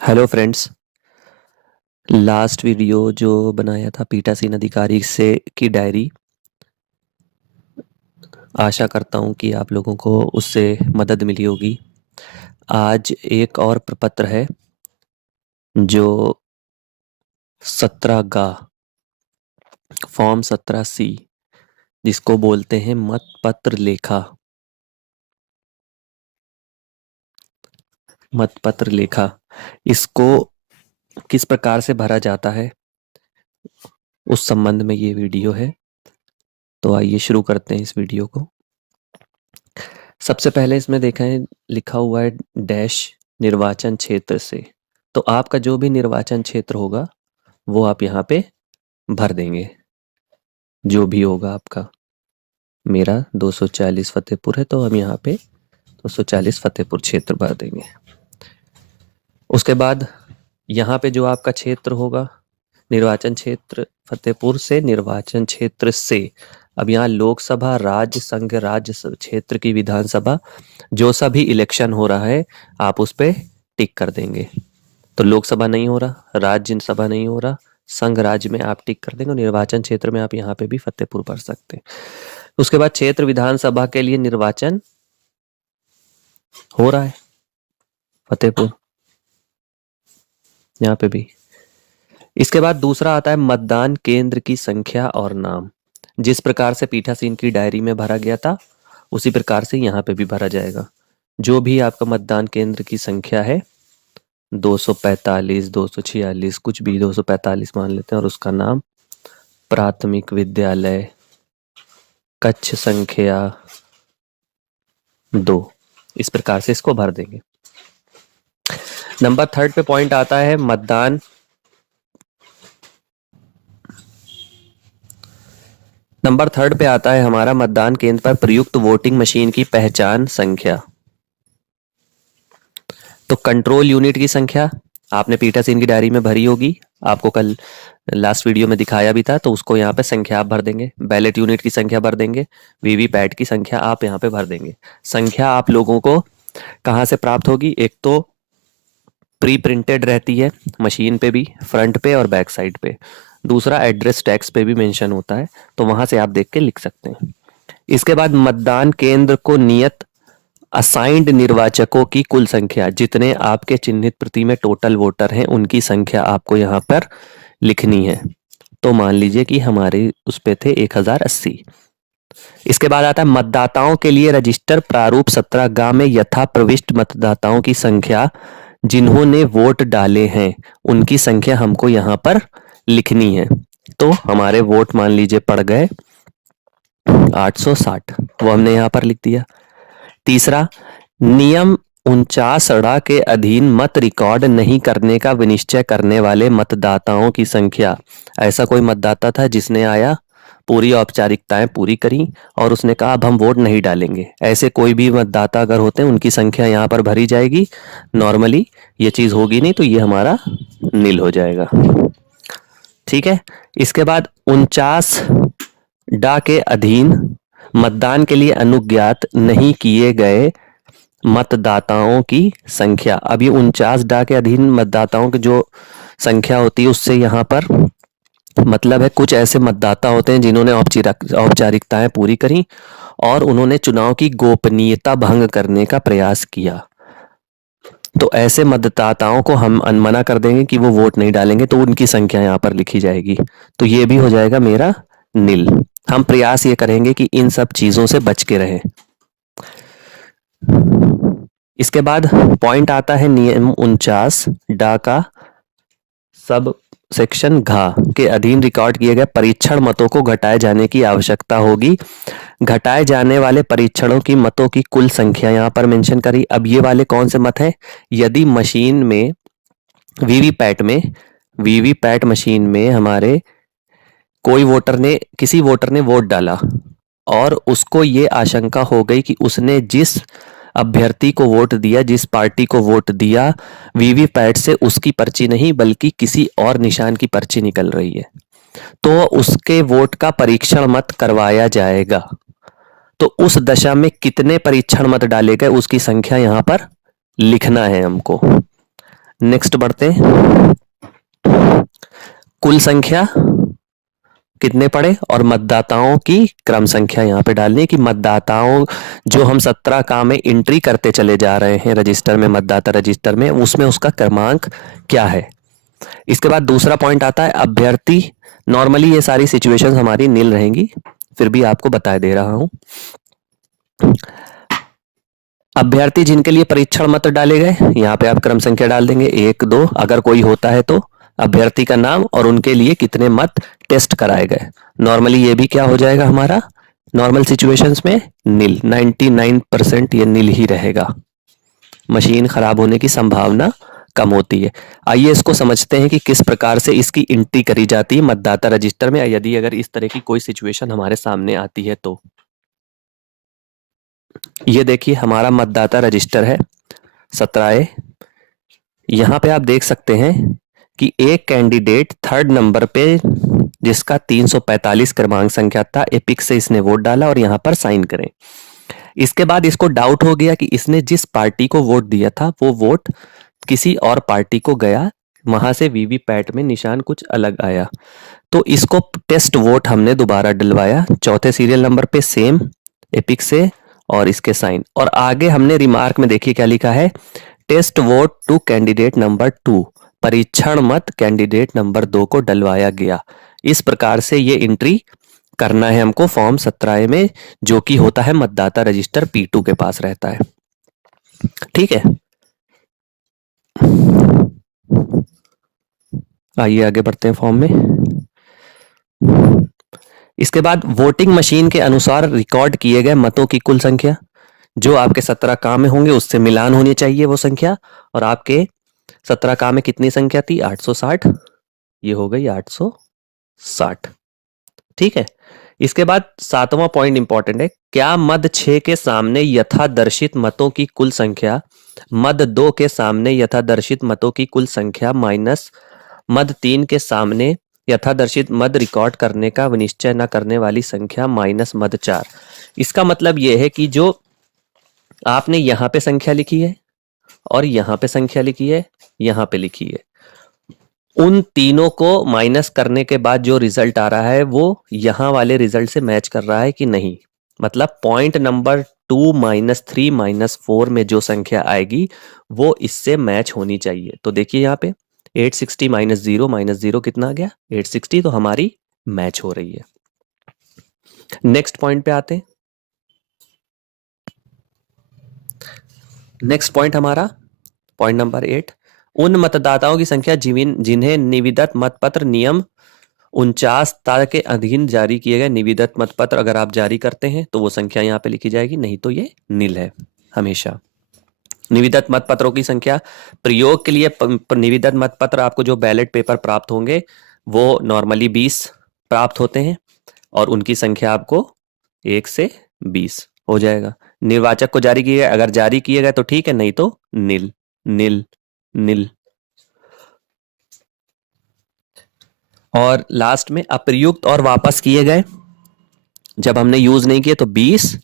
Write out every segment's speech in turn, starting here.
Hello friends. Last video जो बनाया था पीठासीन अधिकारी से की डायरी, आशा करता हूँ कि आप लोगों को उससे मदद मिली होगी। आज एक और प्रपत्र है जो 17 गा फॉर्म 17C, जिसको बोलते हैं मत पत्र लेखा। मत पत्र लेखा इसको किस प्रकार से भरा जाता है, उस संबंध में ये वीडियो है। तो आइए शुरू करते हैं इस वीडियो को। सबसे पहले इसमें देखें, लिखा हुआ है डैश निर्वाचन क्षेत्र से। तो आपका जो भी निर्वाचन क्षेत्र होगा वो आप यहाँ पे भर देंगे, जो भी होगा आपका। मेरा 240 फतेहपुर है, तो हम यहाँ पे 240 फतेहपुर क्षेत्र भर देंगे। उसके बाद यहाँ पे जो आपका क्षेत्र होगा, निर्वाचन क्षेत्र फतेहपुर से निर्वाचन क्षेत्र से, अब यहाँ लोकसभा, राज्य संघ, राज्य क्षेत्र की विधानसभा, जो सा भी इलेक्शन हो रहा है आप उस पे टिक कर देंगे। तो लोकसभा नहीं हो रहा, राज्य सभा नहीं हो रहा, संघ राज्य में आप टिक कर देंगे। निर्वाचन क्षेत्र में आप यहाँ पे भी फतेहपुर भर सकते हैं। उसके बाद क्षेत्र विधानसभा के लिए निर्वाचन हो रहा है फतेहपुर, यहाँ पे भी। इसके बाद दूसरा आता है मतदान केंद्र की संख्या और नाम। जिस प्रकार से पीठासीन की डायरी में भरा गया था उसी प्रकार से यहाँ पे भी भरा जाएगा। जो भी आपका मतदान केंद्र की संख्या है, 245, 246, कुछ भी 245 मान लेते हैं, और उसका नाम प्राथमिक विद्यालय कक्ष संख्या 2, इस प्रकार से इसको भर देंगे। नंबर 3 पे पॉइंट आता है मतदान नंबर 3 पे आता है हमारा मतदान केंद्र पर प्रयुक्त वोटिंग मशीन की पहचान संख्या। तो कंट्रोल यूनिट की संख्या आपने पीठासीन की डायरी में भरी होगी, आपको कल लास्ट वीडियो में दिखाया भी था, तो उसको यहाँ पे संख्या आप भर देंगे। बैलेट यूनिट की संख्या भर देंगे, वीवीपैट की संख्या आप यहाँ पे भर देंगे। संख्या आप लोगों को कहाँ से प्राप्त होगी? एक तो प्री प्रिंटेड रहती है मशीन पे भी, फ्रंट पे और बैक साइड पे। दूसरा एड्रेस टैक्स पे भी मेंशन होता है, तो वहां से आप देख के लिख सकते हैं। इसके बाद मतदान केंद्र को नियत असाइंड निर्वाचकों की कुल संख्या, जितने आपके चिन्हित प्रति में टोटल वोटर हैं उनकी संख्या आपको यहाँ पर लिखनी है। तो मान लीजिए कि हमारे उस पे थे 1080। इसके बाद आता है मतदाताओं के लिए रजिस्टर प्रारूप 17 में यथा प्रविष्ट मतदाताओं की संख्या, जिन्होंने वोट डाले हैं उनकी संख्या हमको यहाँ पर लिखनी है। तो हमारे वोट मान लीजिए पड़ गए 860, वो हमने यहाँ पर लिख दिया। तीसरा, नियम 49 के अधीन मत रिकॉर्ड नहीं करने का विनिश्चय करने वाले मतदाताओं की संख्या। ऐसा कोई मतदाता था जिसने आया, पूरी औपचारिकताएं पूरी करी और उसने कहा अब हम वोट नहीं डालेंगे, ऐसे कोई भी मतदाता अगर होते हैं उनकी संख्या यहाँ पर भरी जाएगी। नॉर्मली ये चीज होगी नहीं, तो ये हमारा नील हो जाएगा। ठीक है। इसके बाद 49 के अधीन मतदान के लिए अनुज्ञात नहीं किए गए मतदाताओं की संख्या। अब ये 49 के अधीन मतदाताओं की जो संख्या होती है उससे यहाँ पर मतलब है कुछ ऐसे मतदाता होते हैं जिन्होंने औपचारिकताएं पूरी करी और उन्होंने चुनाव की गोपनीयता भंग करने का प्रयास किया। तो ऐसे मतदाताओं को हम अनमना कर देंगे कि वो वोट नहीं डालेंगे, तो उनकी संख्या यहाँ पर लिखी जाएगी। तो ये भी हो जाएगा मेरा नील। हम प्रयास ये करेंगे कि इन सब चीजों से बच के रहें। इसके बाद पॉइंट आता है नियम 49 डा का सब सेक्शन घा के अधीन रिकॉर्ड किए गए परीक्षण मतों को घटाए जाने की आवश्यकता होगी। घटाए जाने वाले परीक्षणों की मतों की कुल संख्या यहाँ पर मेंशन करी। अब ये वाले कौन से मत हैं? यदि मशीन में वीवीपैट मशीन में हमारे किसी वोटर ने वोट डाला और उसको ये आशंका हो गई कि उसने जिस अभ्यर्थी को वोट दिया, जिस पार्टी को वोट दिया, वीवीपैट से उसकी पर्ची नहीं बल्कि किसी और निशान की पर्ची निकल रही है, तो उसके वोट का परीक्षण मत करवाया जाएगा। तो उस दशा में कितने परीक्षण मत डाले गए उसकी संख्या यहाँ पर लिखना है हमको। नेक्स्ट बढ़ते हैं। कुल संख्या कितने पड़े और मतदाताओं की क्रम संख्या यहाँ पे डालनी है कि मतदाताओं जो हम 17 का में एंट्री करते चले जा रहे हैं रजिस्टर में, मतदाता रजिस्टर में, उसमें उसका क्रमांक क्या है। इसके बाद दूसरा पॉइंट आता है अभ्यर्थी। नॉर्मली ये सारी सिचुएशंस हमारी नील रहेंगी, फिर भी आपको बता दे रहा हूं। अभ्यर्थी जिनके लिए परीक्षण मत डाले गए, यहाँ पे आप क्रम संख्या डाल देंगे 1 2, अगर कोई होता है तो अभ्यर्थी का नाम और उनके लिए कितने मत टेस्ट कराए गए। नॉर्मली ये भी क्या हो जाएगा हमारा, नॉर्मल सिचुएशंस में नील, 99% ये नील ही रहेगा। मशीन खराब होने की संभावना कम होती है। आइए इसको समझते हैं कि किस प्रकार से इसकी एंट्री करी जाती है मतदाता रजिस्टर में, यदि अगर इस तरह की कोई सिचुएशन हमारे सामने आती है तो। ये देखिए हमारा मतदाता रजिस्टर है 17A। यहां पे आप देख सकते हैं कि एक कैंडिडेट 3rd नंबर पे जिसका 345 क्रमांक संख्या था, एपिक से इसने वोट डाला और यहां पर साइन करें। इसके बाद इसको डाउट हो गया कि इसने जिस पार्टी को वोट दिया था वो वोट किसी और पार्टी को गया, वहां से वीवीपैट में निशान कुछ अलग आया, तो इसको टेस्ट वोट हमने दोबारा डलवाया 4थे सीरियल नंबर पे सेम एपिक से और इसके साइन। और आगे हमने रिमार्क में देखिए क्या लिखा है, test vote to candidate number 2, परीक्षण मत कैंडिडेट नंबर 2 को डलवाया गया। इस प्रकार से ये एंट्री करना है हमको फॉर्म 17A में, जो कि होता है मतदाता रजिस्टर P2 के पास रहता है। ठीक है, आइए आगे बढ़ते हैं फॉर्म में। इसके बाद वोटिंग मशीन के अनुसार रिकॉर्ड किए गए मतों की कुल संख्या, जो आपके 17 काम में होंगे उससे मिलान होनी चाहिए वो संख्या। और आपके 17 काम में कितनी संख्या थी, 860, ये हो गई 860। ठीक है, इसके बाद 7वां पॉइंट इंपॉर्टेंट है, क्या मद 6 के सामने यथादर्शित मतों की कुल संख्या मद 2 के सामने यथादर्शित मतों की कुल संख्या माइनस मद 3 के सामने यथादर्शित मद रिकॉर्ड करने का निश्चय न करने वाली संख्या माइनस मद 4। इसका मतलब यह है कि जो आपने यहां पे संख्या लिखी है और यहां पे संख्या लिखी है, यहां पे लिखी है, उन तीनों को माइनस करने के बाद जो रिजल्ट आ रहा है वो यहां वाले रिजल्ट से मैच कर रहा है कि नहीं। मतलब पॉइंट नंबर 2 -3 -4 में जो संख्या आएगी वो इससे मैच होनी चाहिए। तो देखिए यहाँ पे 860 -0 कितना आ गया, 860, तो हमारी मैच हो रही है। नेक्स्ट पॉइंट पे आते हैं। नेक्स्ट पॉइंट हमारा पॉइंट नंबर 8, उन मतदाताओं की संख्या जिन्हें निविदत मतपत्र नियम 49 के अधीन जारी किए गए निविदत मतपत्र अगर आप जारी करते हैं तो वो संख्या यहाँ पे लिखी जाएगी, नहीं तो ये नील है हमेशा। निविदत मतपत्रों की संख्या, प्रयोग के लिए निविदत मतपत्र आपको जो बैलेट पेपर प्राप्त होंगे वो नॉर्मली 20 प्राप्त होते हैं और उनकी संख्या आपको 1 से 20 हो जाएगा। निर्वाचक को जारी किए गए, अगर जारी किए गए तो ठीक है, नहीं तो नील नील नील। और लास्ट में अप्रयुक्त और वापस किए गए, जब हमने यूज नहीं किए तो 20,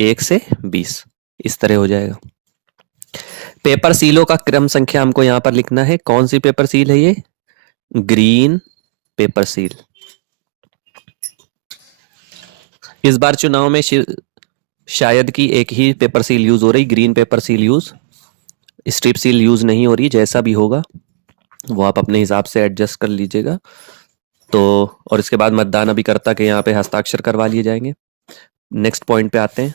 1 से 20 इस तरह हो जाएगा। पेपर सीलों का क्रम संख्या हमको यहां पर लिखना है। कौन सी पेपर सील है ये, ग्रीन पेपर सील। इस बार चुनाव में शायद की एक ही पेपर सील यूज हो रही, green pepper seal use, strip seal use नहीं हो रही। जैसा भी होगा वो आप अपने हिसाब से एडजस्ट कर लीजिएगा। तो और इसके बाद मतदान अभिकर्ता के यहाँ पे हस्ताक्षर करवा लिए जाएंगे। नेक्स्ट पॉइंट पे आते हैं।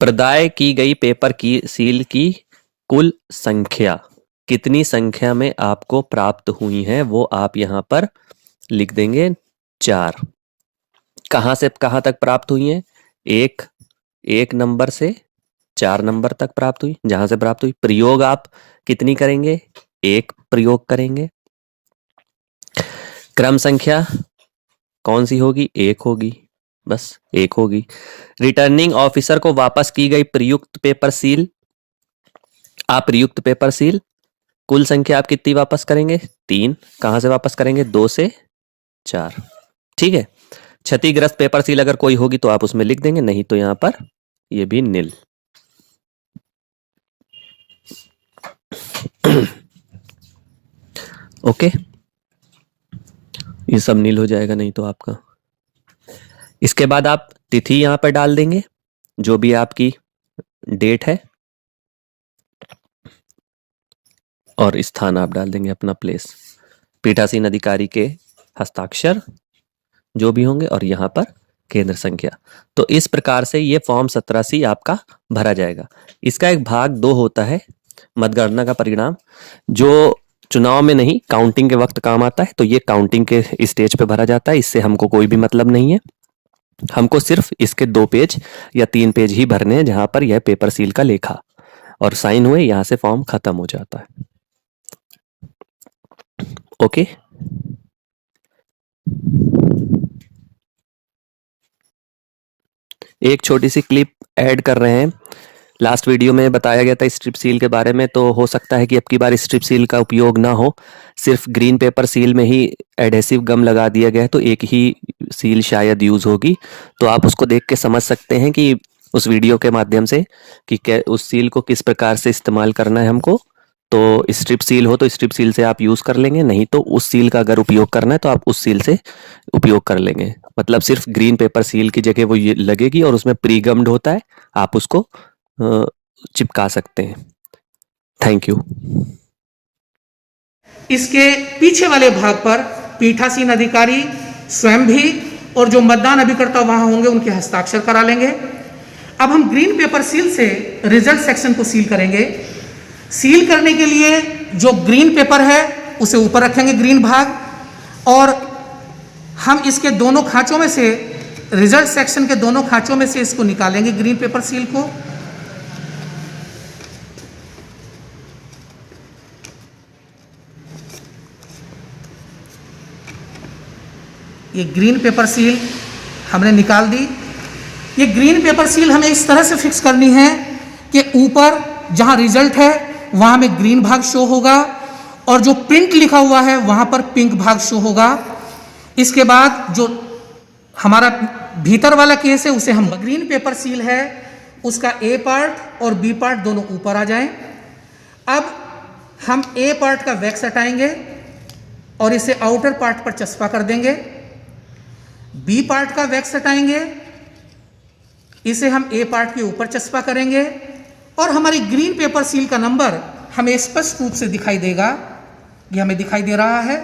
प्रदाय की गई पेपर की सील की कुल संख्या, कितनी संख्या में आपको प्राप्त हुई है वो आप यहां पर लिख देंगे 4। कहां से कहां तक प्राप्त हुई है, एक नंबर से 4 नंबर तक प्राप्त हुई, जहां से प्राप्त हुई। प्रयोग आप कितनी करेंगे, 1 प्रयोग करेंगे। क्रम संख्या कौन सी होगी, 1 होगी, बस 1 होगी। रिटर्निंग ऑफिसर को वापस की गई प्रयुक्त पेपर सील, अप्रयुक्त पेपर सील, कुल संख्या आप कितनी वापस करेंगे, 3। कहां से वापस करेंगे, 2 से 4। ठीक है। क्षतिग्रस्त पेपर सील अगर कोई होगी तो आप उसमें लिख देंगे, नहीं तो यहां पर ये भी नील। ओके, ये सब नील हो जाएगा नहीं तो आपका। इसके बाद आप तिथि यहां पर डाल देंगे, जो भी आपकी डेट है, और स्थान आप डाल देंगे अपना प्लेस, पीठासीन अधिकारी के हस्ताक्षर जो भी होंगे, और यहाँ पर केंद्र संख्या। तो इस प्रकार से ये फॉर्म 17C आपका भरा जाएगा। इसका एक भाग 2 होता है, मतगणना का परिणाम, जो चुनाव में नहीं काउंटिंग के वक्त काम आता है। तो ये काउंटिंग के स्टेज पे भरा जाता है, इससे हमको कोई भी मतलब नहीं है। हमको सिर्फ इसके 2 पेज या 3 पेज ही भरने हैं, जहां पर यह पेपर सील का लेखा और साइन हुए, यहां से फॉर्म खत्म हो जाता है। ओके, एक छोटी सी क्लिप ऐड कर रहे हैं। लास्ट वीडियो में बताया गया था स्ट्रिप सील के बारे में, तो हो सकता है कि अब की बार स्ट्रिप सील का उपयोग ना हो, सिर्फ ग्रीन पेपर सील में ही एडहेसिव गम लगा दिया गया है, तो एक ही सील शायद यूज होगी। तो आप उसको देख के समझ सकते हैं कि उस वीडियो के माध्यम से कि उस सील को किस प्रकार से इस्तेमाल करना है हमको। तो स्ट्रिप सील हो तो स्ट्रिप सील से आप यूज कर लेंगे, नहीं तो उस सील का अगर उपयोग करना है तो आप उस सील से उपयोग कर लेंगे। मतलब सिर्फ ग्रीन पेपर सील की जगह वो ये लगेगी और उसमें प्री गम्ड होता है, आप उसको चिपका सकते हैं। Thank you. इसके पीछे वाले भाग पर पीठासीन अधिकारी स्वयं भी और जो मतदान अभिकर्ता वहां होंगे उनके हस्ताक्षर करा लेंगे। अब हम ग्रीन पेपर सील से रिजल्ट सेक्शन को सील करेंगे। सील करने के लिए जो ग्रीन पेपर है उसे ऊपर रखेंगे, ग्रीन भाग, और हम इसके दोनों खांचों में से, रिजल्ट सेक्शन के दोनों खांचों में से इसको निकालेंगे, ग्रीन पेपर सील को। ये ग्रीन पेपर सील हमने निकाल दी। ये ग्रीन पेपर सील हमें इस तरह से फिक्स करनी है कि ऊपर जहां रिजल्ट है वहां में ग्रीन भाग शो होगा और जो प्रिंट लिखा हुआ है वहां पर पिंक भाग शो होगा। इसके बाद जो हमारा भीतर वाला केस है उसे हम, ग्रीन पेपर सील है उसका ए पार्ट और बी पार्ट दोनों ऊपर आ जाएं। अब हम ए पार्ट का वैक्स हटाएंगे और इसे आउटर पार्ट पर चस्पा कर देंगे। बी पार्ट का वैक्स हटाएंगे, इसे हम ए पार्ट के ऊपर चस्पा करेंगे और हमारी ग्रीन पेपर सील का नंबर हमें स्पष्ट रूप से दिखाई देगा। ये हमें दिखाई दे रहा है।